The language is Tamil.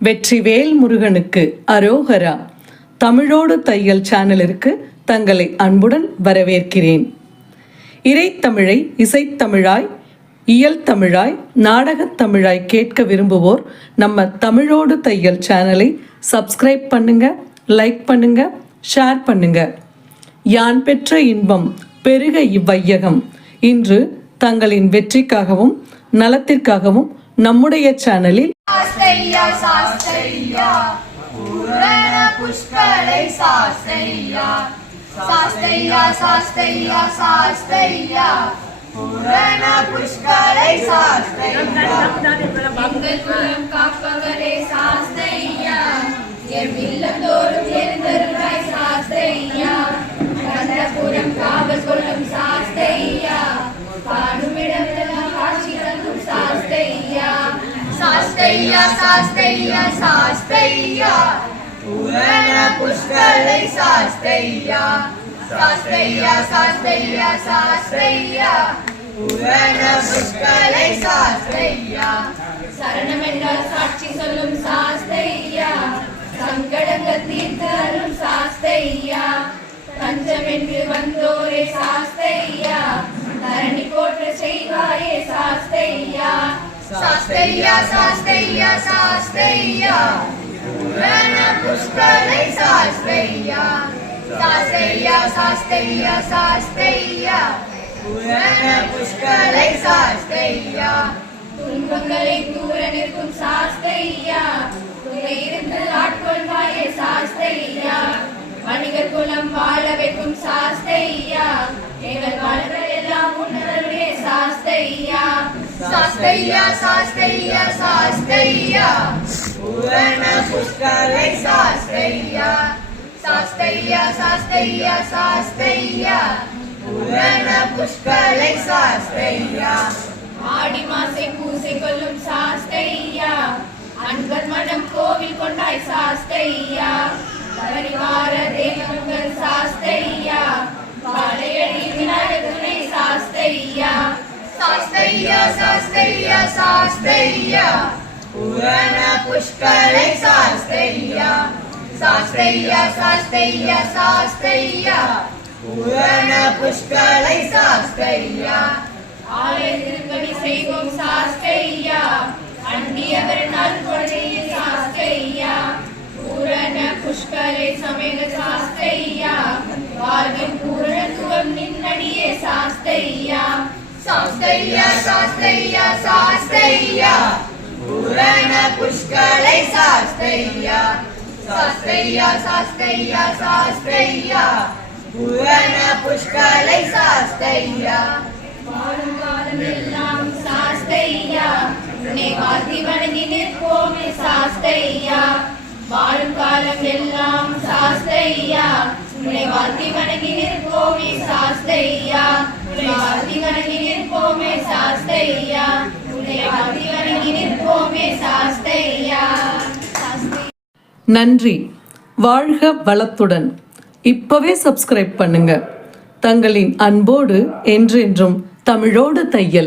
வெற்றிவேல் முருகனுக்கு அரோகரா. தமிழோடு தையல் சேனலிற்கு தங்களை அன்புடன் வரவேற்கிறேன். இறைத்தமிழை இசைத்தமிழாய், இயல் தமிழாய், நாடகத் தமிழாய் கேட்க விரும்புவோர் நம்ம தமிழோடு தையல் சேனலை சப்ஸ்கிரைப் பண்ணுங்க, லைக் பண்ணுங்க, ஷேர் பண்ணுங்க. யான் பெற்ற இன்பம் பெருக இவ்வையகம். இன்று தங்களின் வெற்றிக்காகவும் நலத்திற்காகவும் நம்முடைய சேனலில் சாஸ்தையா சாஸ்தையா பூரண புஷ்கலை சாஸ்தையா சாஸ்தையா சாஸ்தையா சாஸ்தையா பூரண புஷ்கலை சாஸ்தையா எங்கள் குலம் காப்பவரே சாஸ்தையா என் இல்லந்தோறும் எழுந்தருளாய் சாஸ்தையா கந்தபுரம் காவல் கொள்ளும் சாஸ்தையா காணுமிடமெல்லாம் காட்சி தரும் சாஸ்தையா சாஸ்தையா சாஸ்தையா சாஸ்தையா பூரண புஷ்கலை சாஸ்தையா சாஸ்தையா சாஸ்தையா சாஸ்தையா பூரண புஷ்கலை சாஸ்தையா சரணமென்றால் சாட்சி சொல்லும் சாஸ்தையா சங்கடங்கள் தீர்த்து அருளும் சாஸ்தையா பஞ்சமென்று வந்தோரே சாஸ்தையா தரணி போற்ற செய்வாயே சாஸ்தையா சாஸ்தையா சாஸ்தையா சாஸ்தையா பூரண புஷ்கலை சாஸ்தையா சாஸ்தையா சாஸ்தையா சாஸ்தையா பூரண புஷ்கலை சாஸ்தையா துன்பங்களை தூர நிற்கும் சாஸ்தையா துணை இருந்து ஆட்கொள்வாயே சாஸ்தையா வணிகர் குலம் வாழ வைக்கும் சாஸ்தையா எங்கள் வாழ்கள் எல்லாம் உன்னதே சாஸ்தையா சாஸ்தையா சாஸ்தையா சாஸ்தையா பூரண புஷ்கலை சாஸ்தையா சாஸ்தையா சாஸ்தையா சாஸ்தையா பூரண புஷ்கலை சாஸ்தையா ஆடி மாசை பூசை கொள்ளும் சாஸ்தையா அன்பர் மனம் கோவில் கொண்டாய் சாஸ்தையா பரிவார தேவங்கள் சாஸ்தையா பாளையடி விநாயகனை சாஸ்தையா சாஸ்தையா சாஸ்தையா சாஸ்தையா பூரண புஷ்கலை சாஸ்தையா சாஸ்தையா சாஸ்தையா சாஸ்தையா பூரண புஷ்கலை சாஸ்தையா ஆலய திருப்பணி செய்வோம் சாஸ்தையா அண்டியவர் நல்கொடையில் சாஸ்தையா பூரண புஷ்கலை சமேத சாஸ்தையா வாழ்வின் பூரணத்துவம் நின்னடியே சாஸ்தையா சாஸ்தையா சாஸ்தையா சாஸ்தையா பூரண புஷ்கலை சாஸ்தையா சாஸ்தையா சாஸ்தையா சாஸ்தையா பூரண புஷ்கலை சாஸ்தையா வாழும் காலம் எல்லாம் சாஸ்தையா உன்னை வாழ்த்தி வணங்கி நிற்போமே சாஸ்தையா வாழும் காலம் எல்லாம் சாஸ்தையா உன்னை வாழ்த்தி வணங்கி நிற்போமே சாஸ்தையா உன்னை வாழ்த்தி வணங்கி நிற்போமே சாஸ்தையா உன்னை வாழ்த்தி வணங்கி நிற்போமே சாஸ்தையா. நன்றி. வாழ்க வளத்துடன். இப்பவே சப்ஸ்கிரைப் பண்ணுங்க. தங்களின் அன்போடு என்றென்றும் தமிழோடு தையல்.